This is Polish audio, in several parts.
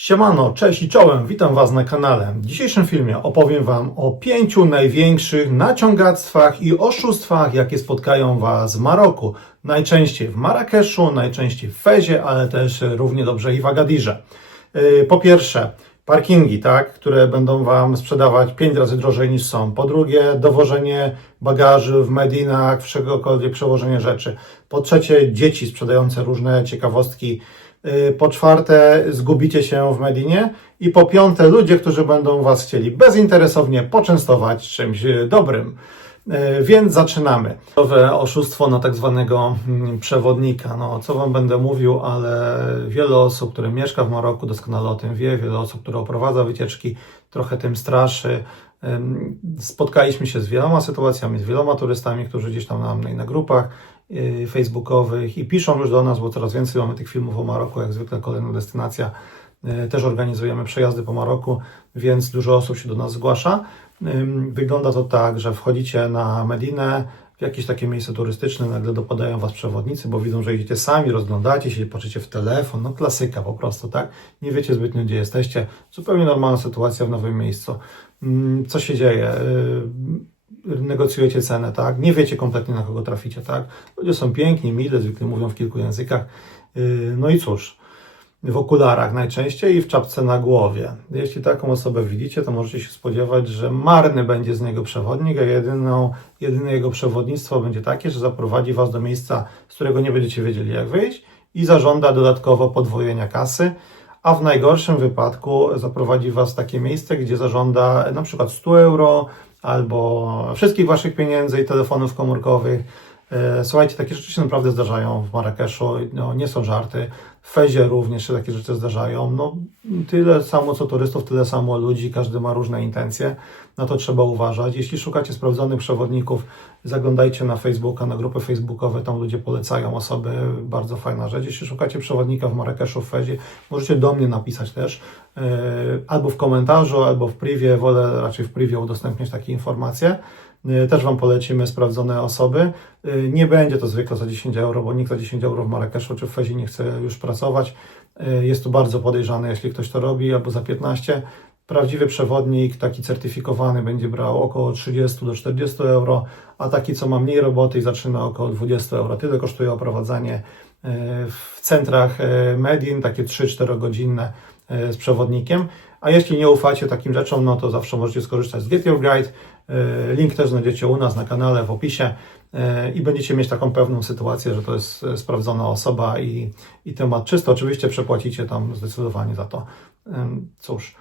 Siemano, cześć i czołem, witam Was na kanale. W dzisiejszym filmie opowiem Wam o pięciu największych naciągactwach i oszustwach, jakie spotkają Was w Maroku. Najczęściej w Marrakeszu, najczęściej w Fezie, ale też równie dobrze i w Agadirze. Yy, Po pierwsze, parkingi, tak, które będą Wam sprzedawać 5 razy drożej niż są. Po drugie, dowożenie bagaży w Medinach, czegokolwiek przewożenie rzeczy. Po trzecie, dzieci sprzedające różne ciekawostki. Yy, Po czwarte, zgubicie się w Medinie. I po piąte, ludzie, którzy będą Was chcieli bezinteresownie poczęstować czymś yy, dobrym. Yy, Więc zaczynamy. Oszustwo na tak zwanego mm, przewodnika. No, co Wam będę mówił, ale wiele osób, które mieszka w Maroku, doskonale o tym wie. Wiele osób, które oprowadza wycieczki, trochę tym straszy. Spotkaliśmy się z wieloma sytuacjami, z wieloma turystami, którzy gdzieś tam na, na grupach facebookowych i piszą już do nas, bo coraz więcej mamy tych filmów o Maroku, jak zwykle kolejna destynacja. Yy, Też organizujemy przejazdy po Maroku, więc dużo osób się do nas zgłasza. Wygląda to tak, że wchodzicie na Medinę, w jakieś takie miejsce turystyczne, nagle dopadają Was przewodnicy, bo widzą, że idziecie sami, rozglądacie się, patrzycie w telefon, no klasyka po prostu, tak? Nie wiecie zbytnio, gdzie jesteście. Zupełnie normalna sytuacja w nowym miejscu. Co się dzieje? Negocjujecie cenę, tak? Nie wiecie kompletnie, na kogo traficie, tak? Ludzie są piękni, mile, zwykle mówią w kilku językach. Yy, No i cóż, w okularach najczęściej i w czapce na głowie. Jeśli taką osobę widzicie, to możecie się spodziewać, że marny będzie z niego przewodnik, a jedyną, jedyne jego przewodnictwo będzie takie, że zaprowadzi Was do miejsca, z którego nie będziecie wiedzieli jak wyjść i zażąda dodatkowo podwojenia kasy, a w najgorszym wypadku zaprowadzi Was w takie miejsce, gdzie zażąda na przykład 100 euro albo wszystkich Waszych pieniędzy i telefonów komórkowych. E, Słuchajcie, takie rzeczy się naprawdę zdarzają w Marrakeszu, no, nie są żarty. W Fezie również się takie rzeczy zdarzają. No, tyle samo co turystów, tyle samo ludzi, każdy ma różne intencje. Na to trzeba uważać. Jeśli szukacie sprawdzonych przewodników, zaglądajcie na Facebooka, na grupy facebookowe, tam ludzie polecają osoby, bardzo fajna rzecz. Jeśli szukacie przewodnika w Marrakeszu, w Fezie, możecie do mnie napisać też, e, albo w komentarzu, albo w privie, wolę raczej w privie udostępniać takie informacje. Y, Też Wam polecimy sprawdzone osoby. Y, Nie będzie to zwykle za 10 euro, bo nikt za 10 euro w Marrakeszu czy w Fezie nie chce już pracować. Y, Jest to bardzo podejrzane, jeśli ktoś to robi, albo za 15. Prawdziwy przewodnik, taki certyfikowany, będzie brał około 30 do 40 euro, a taki, co ma mniej roboty i zaczyna około 20 euro. Tyle kosztuje oprowadzanie w centrach Medin, takie 3-4 godzinne z przewodnikiem. A jeśli nie ufacie takim rzeczom, no to zawsze możecie skorzystać z Get Your Guide. E, Link też znajdziecie u nas na kanale, w opisie e, i będziecie mieć taką pewną sytuację, że to jest e, sprawdzona osoba i, i temat czysty. Oczywiście przepłacicie tam zdecydowanie za to. Cóż.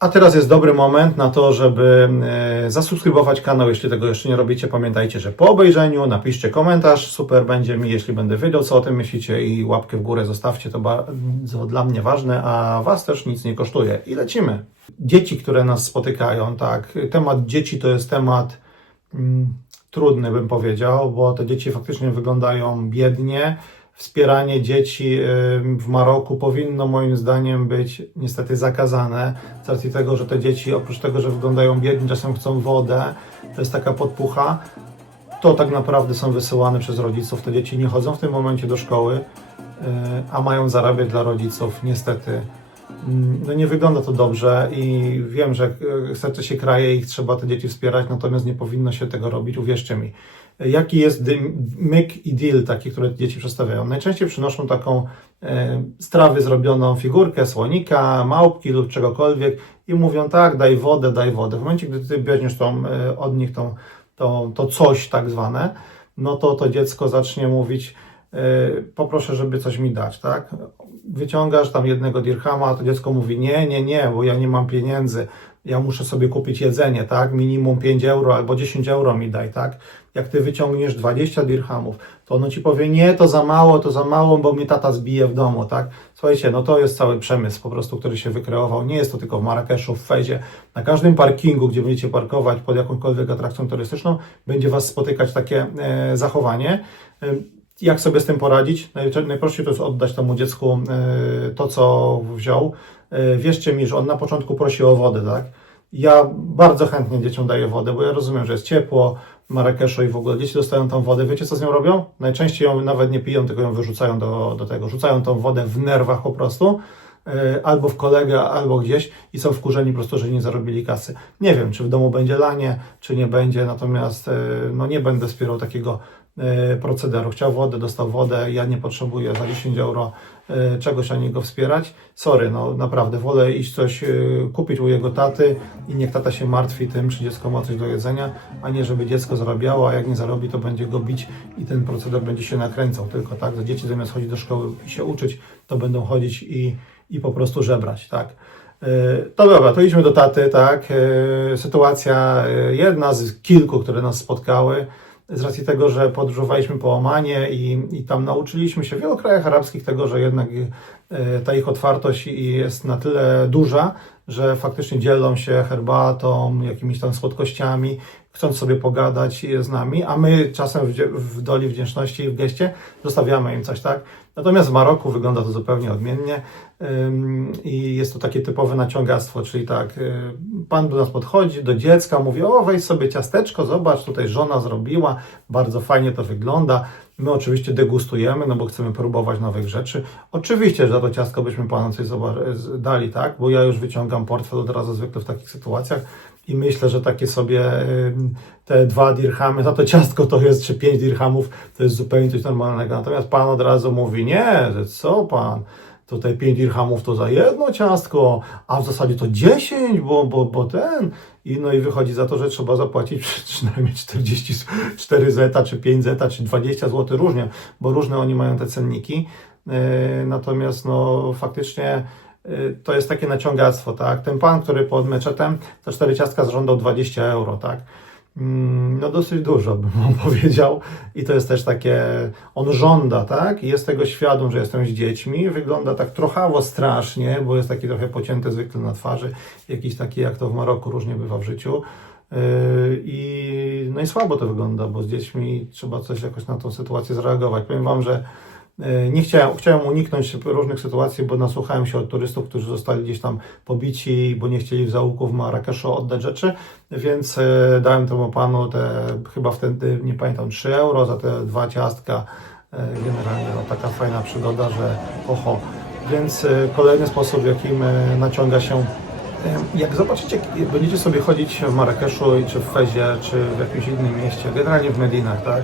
A teraz jest dobry moment na to, żeby e, zasubskrybować kanał. Jeśli tego jeszcze nie robicie, pamiętajcie, że po obejrzeniu napiszcie komentarz. Super będzie mi, jeśli będę wiedział, co o tym myślicie i łapkę w górę zostawcie. To bardzo dla mnie ważne, a Was też nic nie kosztuje. I lecimy. Dzieci, które nas spotykają, tak. Temat dzieci to jest temat mm, trudny, bym powiedział, bo te dzieci faktycznie wyglądają biednie. Wspieranie dzieci w Maroku powinno moim zdaniem być niestety zakazane, z racji tego, że te dzieci oprócz tego, że wyglądają biednie, czasem chcą wodę, to jest taka podpucha, to tak naprawdę są wysyłane przez rodziców. Te dzieci nie chodzą w tym momencie do szkoły, yy, a mają zarabiać dla rodziców. Niestety, Mm, no nie wygląda to dobrze i wiem, że e, serce się kraje i trzeba te dzieci wspierać, natomiast nie powinno się tego robić, uwierzcie mi. Jaki jest myk i deal taki, które dzieci przedstawiają? Najczęściej przynoszą taką e, z trawy zrobioną figurkę słonika, małpki lub czegokolwiek i mówią tak, daj wodę, daj wodę. W momencie, gdy ty weźmiesz tą, e, od nich tą, to coś tak zwane, no to to dziecko zacznie mówić, e, poproszę, żeby coś mi dać, tak? Wyciągasz tam jednego dirhama, a to dziecko mówi, nie, nie, nie, bo ja nie mam pieniędzy, ja muszę sobie kupić jedzenie, tak? Minimum 5 euro albo 10 euro mi daj, tak? Jak ty wyciągniesz 20 dirhamów, to ono ci powie, nie, to za mało, to za mało, bo mnie tata zbije w domu, tak? Słuchajcie, no to jest cały przemysł po prostu, który się wykreował. Nie jest to tylko w Marrakeszu, w Fezie. Na każdym parkingu, gdzie będziecie parkować pod jakąkolwiek atrakcją turystyczną, będzie was spotykać takie e, zachowanie. E, jak sobie z tym poradzić? Najprościej to jest oddać temu dziecku e, to, co wziął. E, Wierzcie mi, że on na początku prosi o wodę, tak? Ja bardzo chętnie dzieciom daję wodę, bo ja rozumiem, że jest ciepło Marrakeszu i w ogóle dzieci dostają tą wodę. Wiecie, co z nią robią? Najczęściej ją nawet nie piją, tylko ją wyrzucają do, do tego. Rzucają tą wodę w nerwach po prostu e, albo w kolegę, albo gdzieś i są wkurzeni po prostu, że nie zarobili kasy. Nie wiem, czy w domu będzie lanie, czy nie będzie, natomiast e, no nie będę wspierał takiego procederu. Chciał wodę, dostał wodę, ja nie potrzebuję za 10 euro e, czegoś, ani go wspierać. Sorry, no naprawdę, wolę iść coś e, kupić u jego taty i niech tata się martwi tym, czy dziecko ma coś do jedzenia, a nie żeby dziecko zarabiało, a jak nie zarobi, to będzie go bić i ten proceder będzie się nakręcał tylko, tak? Że dzieci zamiast chodzić do szkoły i się uczyć, to będą chodzić i, i po prostu żebrać, tak? E, To dobra, to idźmy do taty, tak? E, Sytuacja e, jedna z kilku, które nas spotkały z racji tego, że podróżowaliśmy po Omanie i, i tam nauczyliśmy się w wielu krajach arabskich tego, że jednak e, ta ich otwartość jest na tyle duża, że faktycznie dzielą się herbatą, jakimiś tam słodkościami, chcąc sobie pogadać z nami, a my czasem w, w doli wdzięczności i w geście zostawiamy im coś, tak? Natomiast w Maroku wygląda to zupełnie odmiennie i jest to takie typowe naciągactwo, czyli tak, y, pan do nas podchodzi, do dziecka, mówi, o weź sobie ciasteczko, zobacz, tutaj żona zrobiła, bardzo fajnie to wygląda. My oczywiście degustujemy, no bo chcemy próbować nowych rzeczy. Oczywiście, że za to ciastko byśmy panu coś dali, tak? Bo ja już wyciągam portfel od razu zwykle w takich sytuacjach i myślę, że takie sobie te dwa dirhamy, za to ciastko to jest, czy pięć dirhamów, to jest zupełnie coś normalnego. Natomiast pan od razu mówi, nie, że co pan, tutaj 5 dirhamów to za jedno ciastko, a w zasadzie to 10, bo, bo, bo ten. I, no i wychodzi za to, że trzeba zapłacić przynajmniej 44 zeta, czy 5 zeta, czy 20 zł różnie, bo różne oni mają te cenniki. Yy, Natomiast no faktycznie yy, to jest takie naciągactwo, tak? Ten pan, który pod meczetem za 4 ciastka zażądał 20 euro, tak? Mm, No dosyć dużo bym powiedział i to jest też takie, on żąda, tak? I jest tego świadom, że jestem z dziećmi, wygląda tak trochawo strasznie, bo jest taki trochę pocięty zwykle na twarzy, jakiś taki jak to w Maroku różnie bywa w życiu. Yy, I, no i słabo to wygląda, bo z dziećmi trzeba coś jakoś na tą sytuację zareagować. Powiem Wam, że nie chciałem, chciałem uniknąć różnych sytuacji, bo nasłuchałem się od turystów, którzy zostali gdzieś tam pobici, bo nie chcieli w załuku w Marrakeszu oddać rzeczy, więc e, dałem temu panu te, chyba wtedy, nie pamiętam, 3 euro za te dwa ciastka. E, generalnie no, taka fajna przygoda, że oho. Więc e, kolejny sposób, jakim e, naciąga się E, Jak zobaczycie, będziecie sobie chodzić w Marrakeszu, czy w Fezie, czy w jakimś innym mieście, generalnie w Medinach, tak?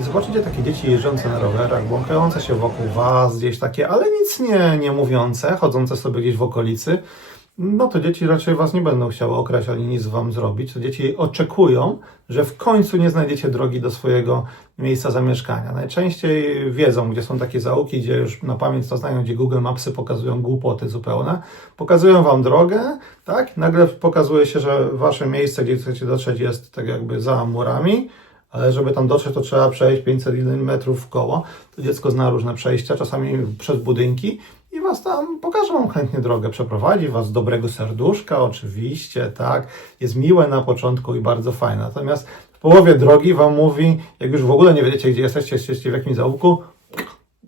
I zobaczycie takie dzieci jeżdżące na rowerach, błąkające się wokół was, gdzieś takie, ale nic nie, nie mówiące, chodzące sobie gdzieś w okolicy, no to dzieci raczej was nie będą chciały okraść ani nic wam zrobić. To dzieci oczekują, że w końcu nie znajdziecie drogi do swojego miejsca zamieszkania. Najczęściej wiedzą, gdzie są takie zaułki, gdzie już na pamięć to znają, gdzie Google Mapsy pokazują głupoty zupełne. Pokazują wam drogę, tak? Nagle pokazuje się, że wasze miejsce, gdzie chcecie dotrzeć, jest tak jakby za murami. Ale żeby tam dotrzeć, to trzeba przejść 500 metrów w koło. To dziecko zna różne przejścia, czasami przez budynki i was tam pokażą wam chętnie drogę, przeprowadzi was z dobrego serduszka, oczywiście, tak. Jest miłe na początku i bardzo fajne. Natomiast w połowie drogi wam mówi, jak już w ogóle nie wiecie, gdzie jesteście, jesteście w jakimś załuku,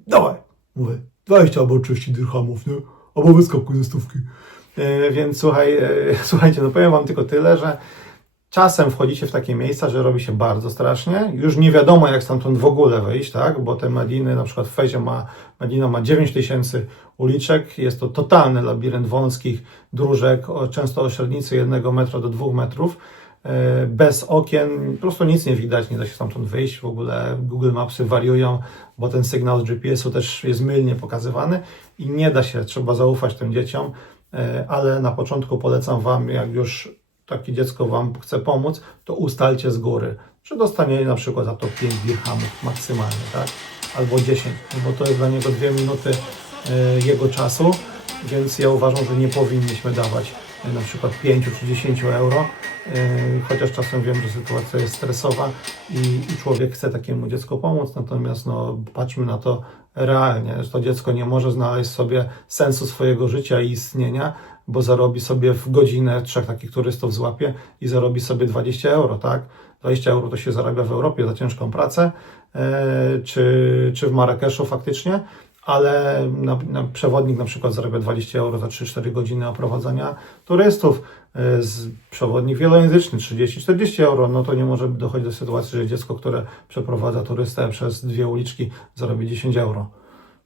dawaj, mówię, 20 albo 30 dirhamów, nie? Albo wyskakuj ze stówki. E, więc słuchaj, e, słuchajcie, no powiem wam tylko tyle, że Czasem wchodzicie w takie miejsca, że robi się bardzo strasznie. Już nie wiadomo, jak stamtąd w ogóle wyjść, tak? Bo te Mediny, na przykład w Fezie ma, Medina ma 9 tysięcy uliczek. Jest to totalny labirynt wąskich dróżek, często o średnicy 1 metra do 2 metrów. e, Bez okien, po prostu nic nie widać, nie da się stamtąd wyjść. W ogóle Google Mapsy wariują, bo ten sygnał z GPS-u też jest mylnie pokazywany i nie da się, trzeba zaufać tym dzieciom, e, ale na początku polecam Wam, jak już takie dziecko Wam chce pomóc, to ustalcie z góry, że dostanie na przykład za to 5 dirhamów maksymalnie, tak? Albo 10, no bo to jest dla niego 2 minuty e, jego czasu, więc ja uważam, że nie powinniśmy dawać e, na przykład 5 czy 10 euro, e, chociaż czasem wiem, że sytuacja jest stresowa i, i człowiek chce takiemu dziecku pomóc, natomiast no, patrzmy na to realnie, że to dziecko nie może znaleźć sobie sensu swojego życia i istnienia, bo zarobi sobie w godzinę trzech takich turystów złapie i zarobi sobie 20 euro, tak? 20 euro to się zarabia w Europie za ciężką pracę, e, czy, czy w Marrakeszu faktycznie, ale na, na przewodnik na przykład zarabia 20 euro za 3-4 godziny oprowadzania turystów, e, z przewodnik wielojęzyczny 30-40 euro, no to nie może dochodzić do sytuacji, że dziecko, które przeprowadza turystę przez dwie uliczki zarobi 10 euro,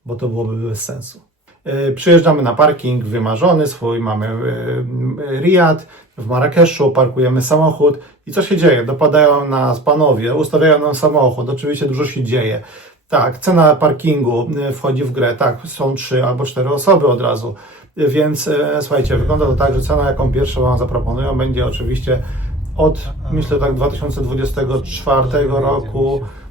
bo to byłoby bez sensu. Y, Przyjeżdżamy na parking wymarzony swój, mamy y, Riyad w Marrakeszu, parkujemy samochód i co się dzieje? Dopadają nas panowie, ustawiają nam samochód, oczywiście dużo się dzieje. Tak, cena parkingu y, wchodzi w grę, tak, są trzy albo cztery osoby od razu, więc e, słuchajcie, wygląda to tak, że cena jaką pierwszą Wam zaproponują będzie oczywiście od, myślę tak 2024 roku e,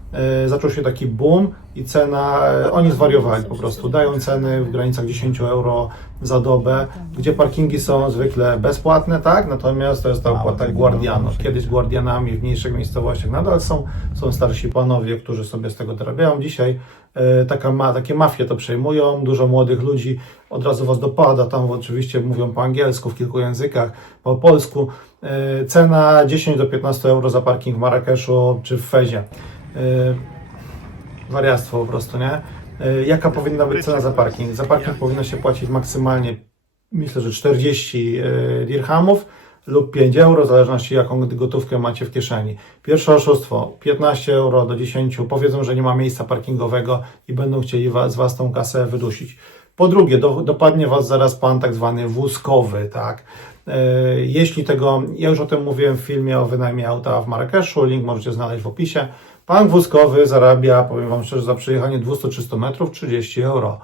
zaczął się taki boom i cena, e, oni zwariowali po prostu, dają ceny w granicach 10 euro za dobę, gdzie parkingi są zwykle bezpłatne, tak, natomiast to jest ta opłata Guardiano. Kiedyś Guardianami w mniejszych miejscowościach nadal są, są starsi panowie, którzy sobie z tego dorabiają. Dzisiaj e, taka ma, takie mafie to przejmują, dużo młodych ludzi od razu was dopada, tam oczywiście mówią po angielsku, w kilku językach, po polsku. E, Cena 10 do 15 euro za parking w Marrakeszu czy w Fezie. E, Wariactwo po prostu, nie? E, Jaka powinna być cena za parking? Za parking powinno się płacić maksymalnie, myślę, że 40 e, dirhamów lub 5 euro, w zależności jaką gotówkę macie w kieszeni. Pierwsze oszustwo, 15 euro do 10, powiedzą, że nie ma miejsca parkingowego i będą chcieli z Was tą kasę wydusić. Po drugie, do, dopadnie Was zaraz pan tak zwany wózkowy, tak? Jeśli tego, ja już o tym mówiłem w filmie o wynajmie auta w Marrakeszu, link możecie znaleźć w opisie. Pan wózkowy zarabia, powiem Wam szczerze, za przejechanie 200-300 metrów 30 euro.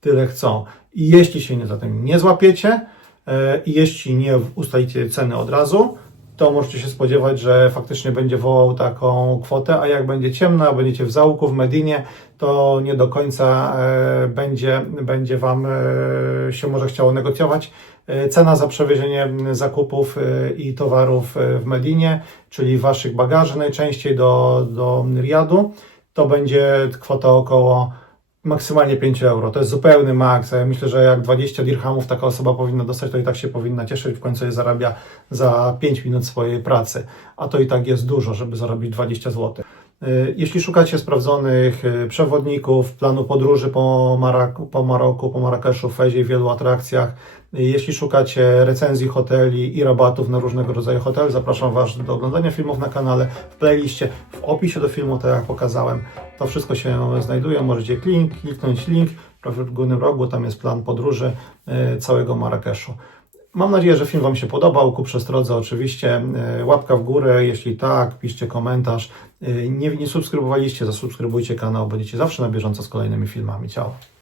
Tyle chcą. I jeśli się nie zatem nie złapiecie e, i jeśli nie ustalicie ceny od razu, to możecie się spodziewać, że faktycznie będzie wołał taką kwotę, a jak będzie ciemno, będziecie w załuku w Medinie, to nie do końca e, będzie, będzie Wam e, się może chciało negocjować. E, Cena za przewiezienie zakupów i towarów w Medinie, czyli Waszych bagaży najczęściej do, do Riadu, to będzie kwota około maksymalnie 5 euro. To jest zupełny maks. Ja myślę, że jak 20 dirhamów taka osoba powinna dostać, to i tak się powinna cieszyć. W końcu je zarabia za 5 minut swojej pracy. A to i tak jest dużo, żeby zarobić 20 zł. Jeśli szukacie sprawdzonych y, przewodników, planu podróży po, Marak- po Maroku, po Marrakeszu, Fezie i wielu atrakcjach, y, jeśli szukacie recenzji hoteli i rabatów na różnego rodzaju hotele, zapraszam Was do oglądania filmów na kanale, w playliście, w opisie do filmu, tak jak pokazałem. To wszystko się znajduje. Możecie klink, kliknąć link w górnym rogu, tam jest plan podróży y, całego Marrakeszu. Mam nadzieję, że film Wam się podobał. Ku przestrodze oczywiście. E, Łapka w górę, jeśli tak, piszcie komentarz. E, Nie, nie subskrybowaliście, zasubskrybujcie kanał, będziecie zawsze na bieżąco z kolejnymi filmami. Ciao.